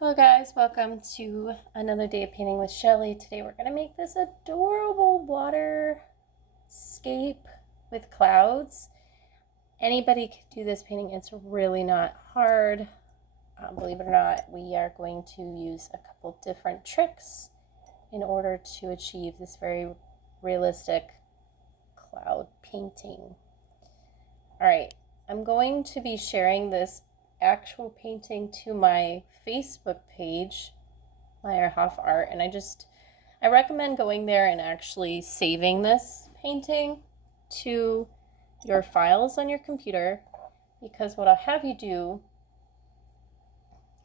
Hello guys, welcome to another day of painting with Shelley. Today we're going to make this adorable waterscape with clouds. Anybody can do this painting. It's really not hard. Believe it or not, we are going to use a couple different tricks in order to achieve this very realistic cloud painting. Alright, I'm going to be sharing this actual painting to my Facebook page, Meyerhoff Art, and I recommend going there and actually saving this painting to your files on your computer, because what I'll have you do,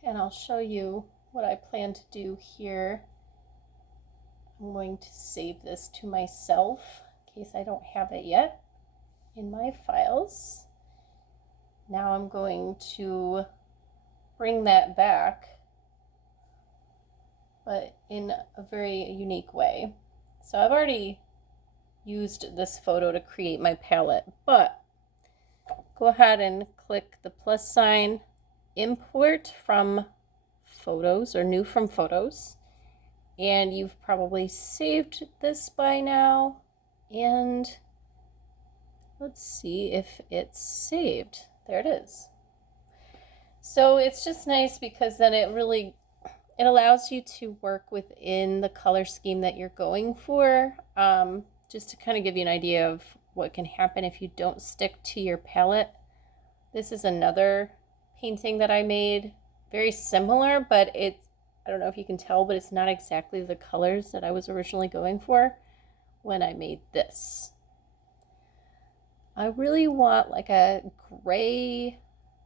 and I'll show you what I plan to do here, I'm going to save this to myself in case I don't have it yet in my files. Now I'm going to bring that back, but in a very unique way. So I've already used this photo to create my palette, but go ahead and click the plus sign, import from photos or new from photos, and you've probably saved this by now, and let's see if it's saved. There it is. So it's just nice because then it allows you to work within the color scheme that you're going for, just to kind of give you an idea of what can happen if you don't stick to your palette. This is another painting that I made, very similar, but I don't know if you can tell, but it's not exactly the colors that I was originally going for when I made this. I really want like a gray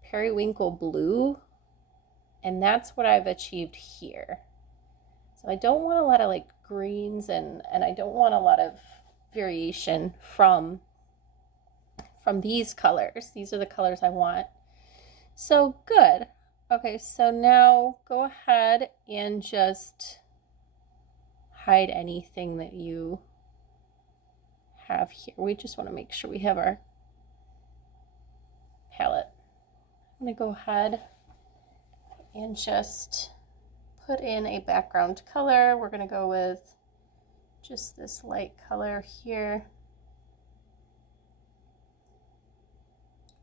periwinkle blue, and that's what I've achieved here. So I don't want a lot of like greens, and I don't want a lot of variation from these colors. These are the colors I want. So good. Okay, so now go ahead and just hide anything that you have here. We just want to make sure we have our palette. I'm going to go ahead and just put in a background color. We're going to go with just this light color here.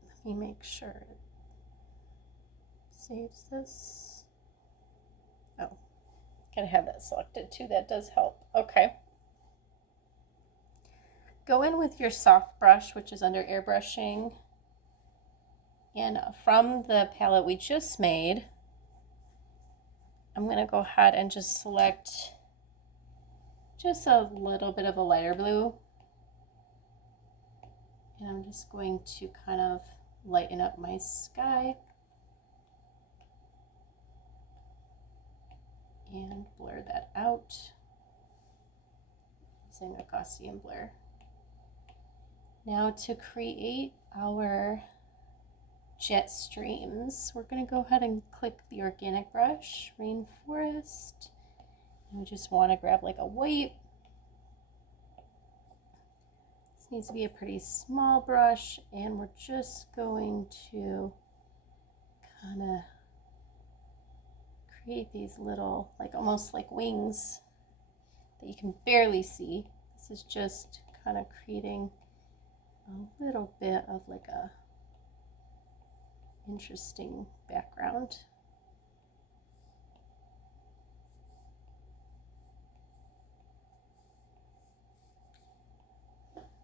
Let me make sure it saves this. Oh, gotta have that selected too. That does help. Okay. Go in with your soft brush, which is under airbrushing. And from the palette we just made, I'm going to go ahead and just select just a little bit of a lighter blue. And I'm just going to kind of lighten up my sky and blur that out using a Gaussian blur. Now to create our jet streams, we're going to go ahead and click the organic brush, rainforest, and we just want to grab like a white. This needs to be a pretty small brush, and we're just going to kind of create these little, like almost like wings that you can barely see. This is just kind of creating a little bit of like a interesting background.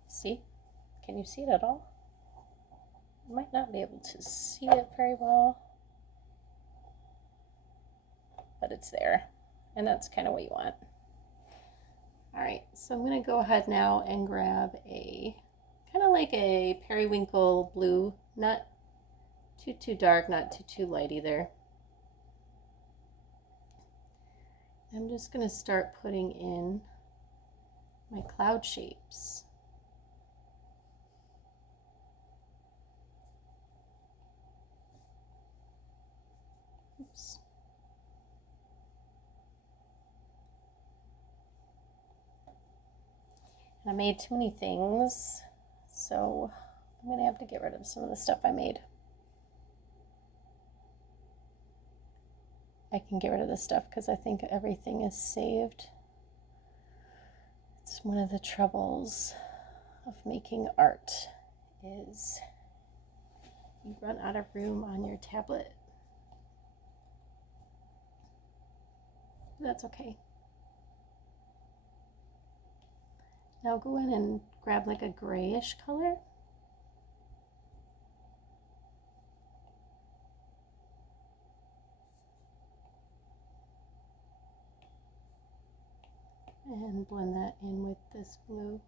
See? Can you see it at all? You might not be able to see it very well, but it's there, and that's kind of what you want. All right, so I'm going to go ahead now and grab a kind of like a periwinkle blue, not too dark, not too light either. I'm just going to start putting in my cloud shapes. Oops. And I made too many things, so I'm going to have to get rid of some of the stuff I made. I can get rid of this stuff because I think everything is saved. It's one of the troubles of making art is you run out of room on your tablet. That's okay. Now go in and grab like a grayish color. And blend that in with this blue.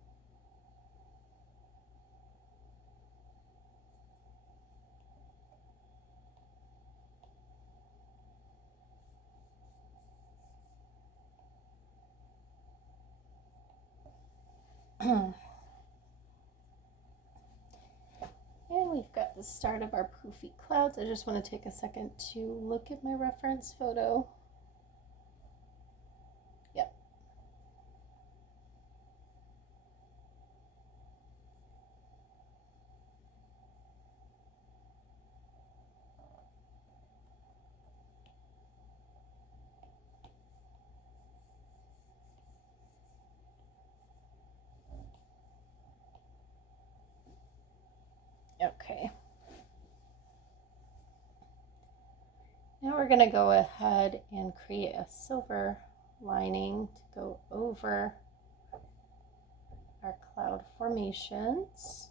And we've got the start of our poofy clouds. I just want to take a second to look at my reference photo. Yep. Okay. Now we're going to go ahead and create a silver lining to go over our cloud formations.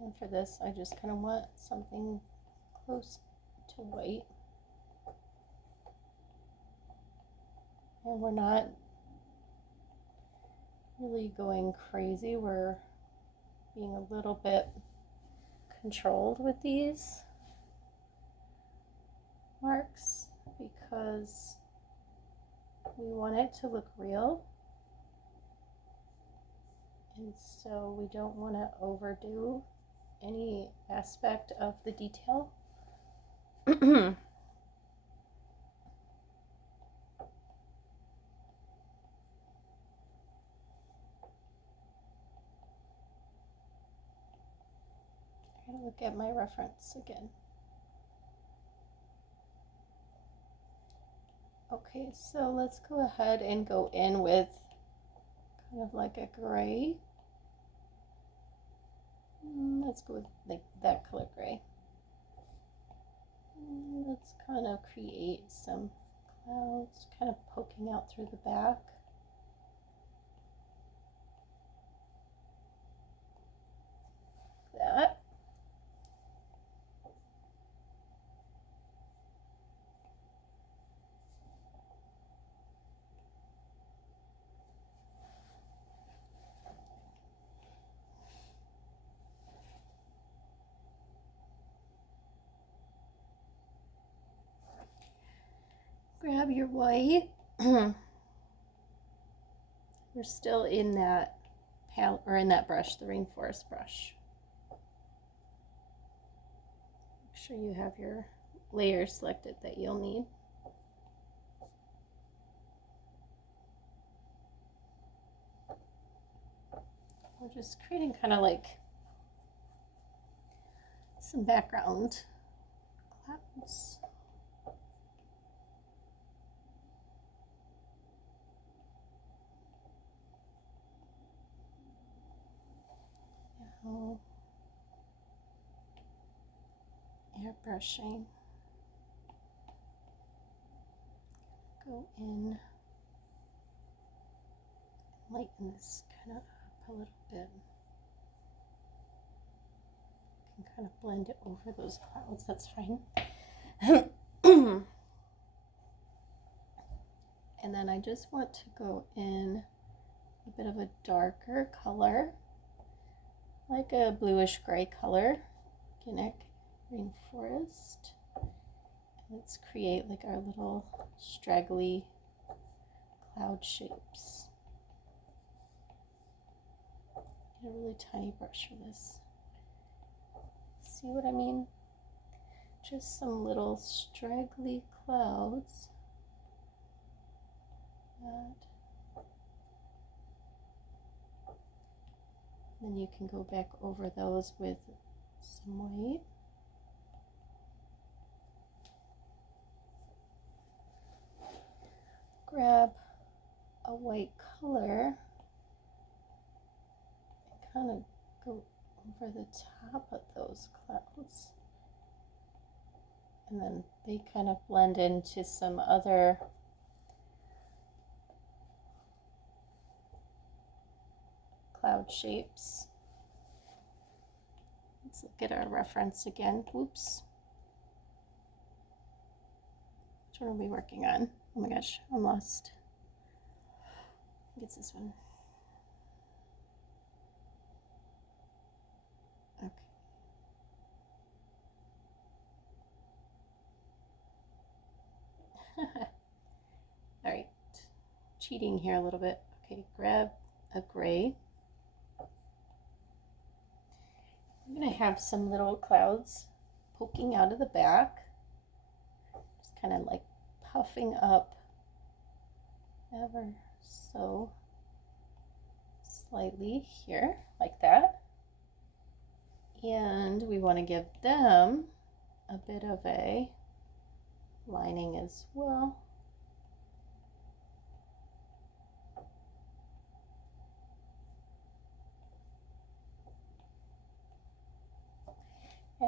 And for this, I just kind of want something close to white. And we're not really going crazy. We're being a little bit controlled with these marks because we want it to look real. And so we don't want to overdo any aspect of the detail. I gotta look at my reference again. Okay, so let's go ahead and go in with kind of like a gray. Let's go with like that color gray. Let's kind of create some clouds kind of poking out through the back. That. Grab your white. We're still in that palette or in that brush, the rainforest brush. Make sure you have your layers selected that you'll need. We're just creating kind of like some background clouds. Now, airbrushing. Go in, lighten this kind of up a little bit. You can kind of blend it over those clouds, that's fine. And then I just want to go in a bit of a darker color, like a bluish gray color, Organic Rainforest. Let's create like our little straggly cloud shapes. Get a really tiny brush for this. See what I mean? Just some little straggly clouds. Then you can go back over those with some white. grab a white color and kind of go over the top of those clouds. And then they kind of blend into some other cloud shapes. Let's look at our reference again. Whoops. Which one are we working on? Oh my gosh, I'm lost. I think it's this one. Okay. All right, cheating here a little bit. Okay, grab a gray. I'm gonna have some little clouds poking out of the back, just kind of like puffing up ever so slightly here, like that. And we want to give them a bit of a lining as well.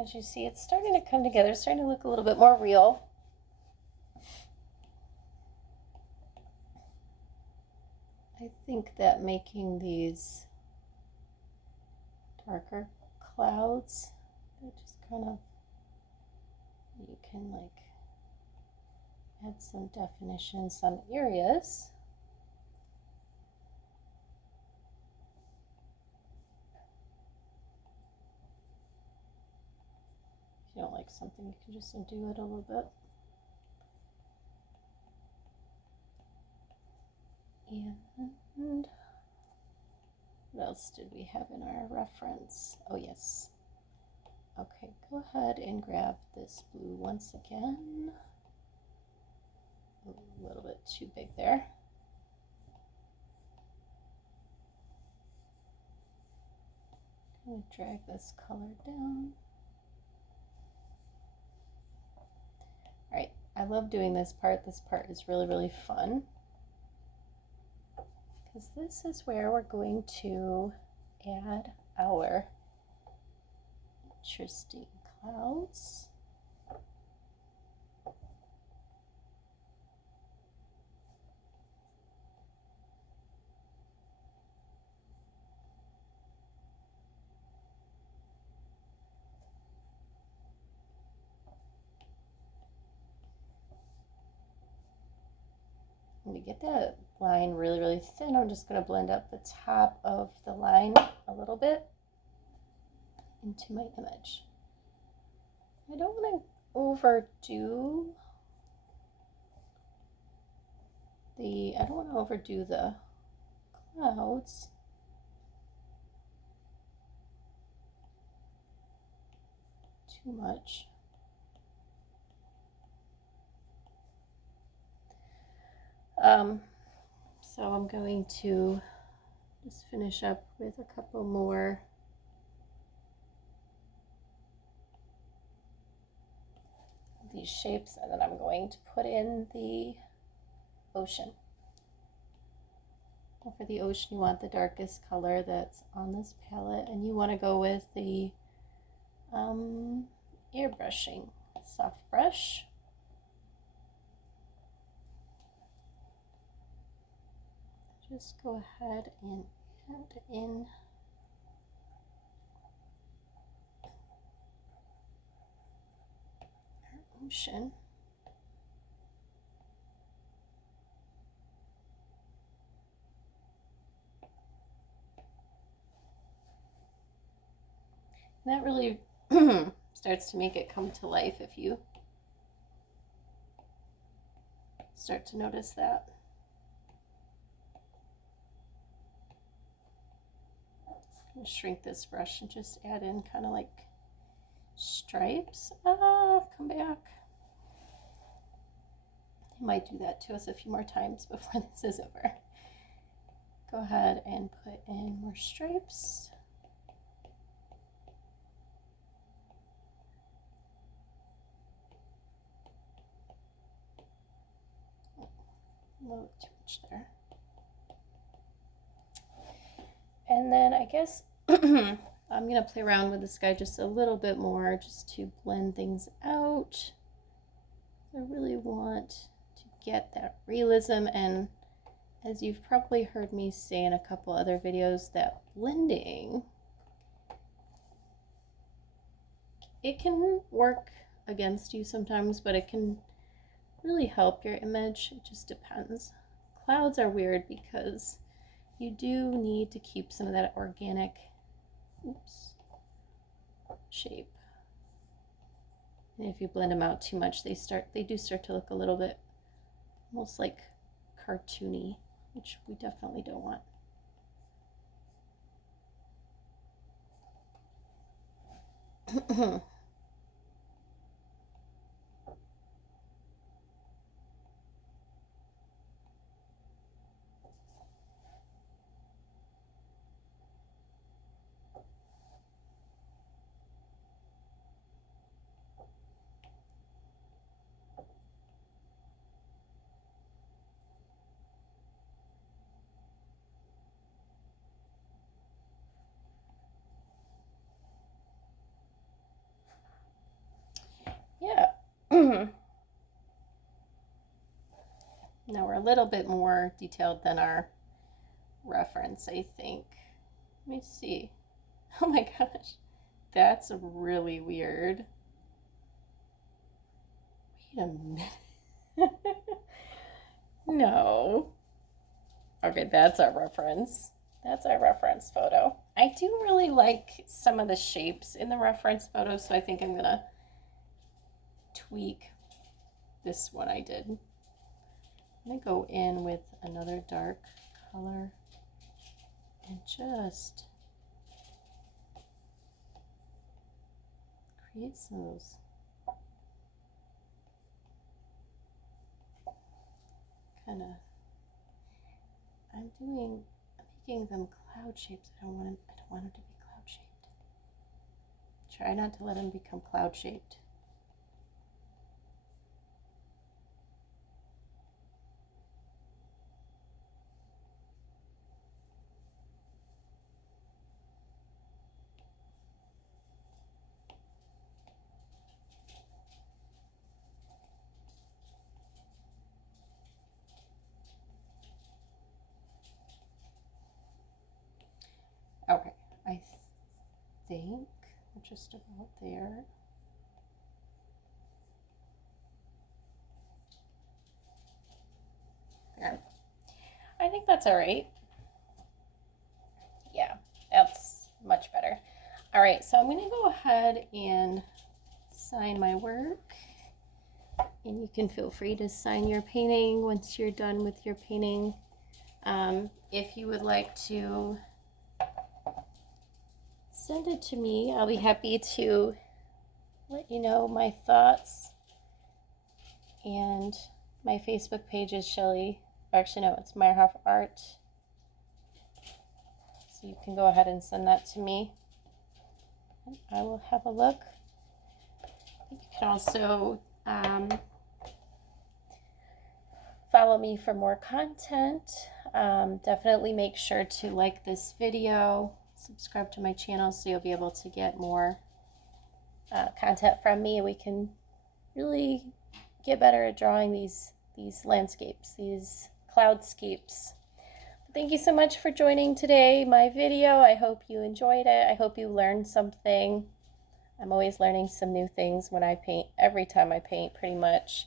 As you see, it's starting to come together, it's starting to look a little bit more real. I think that making these darker clouds, that just kind of, you can like add some definition in some areas. If you don't like something, you can just undo it a little bit. And what else did we have in our reference? Oh yes. Okay, go ahead and grab this blue once again. A little bit too big there. I'm going to drag this color down. All right, I love doing this part. This part is really, really fun, because this is where we're going to add our interesting clouds. And to get that line really, really thin, I'm just going to blend up the top of the line a little bit into my image. I don't want to overdo the clouds. Too much. So I'm going to just finish up with a couple more of these shapes, and then I'm going to put in the ocean. And for the ocean, you want the darkest color that's on this palette, and you want to go with the airbrushing soft brush. Just go ahead and add in our ocean. And that really starts to make it come to life if you start to notice that. Shrink this brush and just add in kind of like stripes. Come back. I might do that to us a few more times before this is over. Go ahead and put in more stripes. little bit too much there. And then I guess I'm going to play around with this guy just a little bit more just to blend things out. I really want to get that realism, and as you've probably heard me say in a couple other videos, that blending, it can work against you sometimes, but it can really help your image. It just depends. Clouds are weird because you do need to keep some of that organic shape. And if you blend them out too much, they do start to look a little bit almost like cartoony, which we definitely don't want. Yeah. Now we're a little bit more detailed than our reference, I think. Let me see. Oh my gosh, that's really weird. Wait a minute. No. Okay, that's our reference. That's our reference photo. I do really like some of the shapes in the reference photo, so I think I'm gonna tweak this one I did. I'm gonna go in with another dark color and just create some of those kind of, I'm making them cloud shapes. I don't want them to be cloud shaped. Try not to let them become cloud shaped. Okay, I think we're just about there. There. I think that's all right. Yeah, that's much better. All right, so I'm going to go ahead and sign my work. And you can feel free to sign your painting once you're done with your painting. If you would like to send it to me, I'll be happy to let you know my thoughts. And my Facebook page is Shelley, actually no, it's Meyerhoff Art. So you can go ahead and send that to me. And I will have a look. You can also follow me for more content. Definitely make sure to like this video, subscribe to my channel so you'll be able to get more content from me. We can really get better at drawing these landscapes, these cloudscapes. Thank you so much for joining today my video. I hope you enjoyed it. I hope you learned something. I'm always learning some new things when I paint, every time I paint pretty much.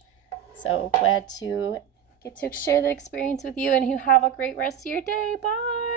So glad to get to share the experience with you, and you have a great rest of your day. Bye.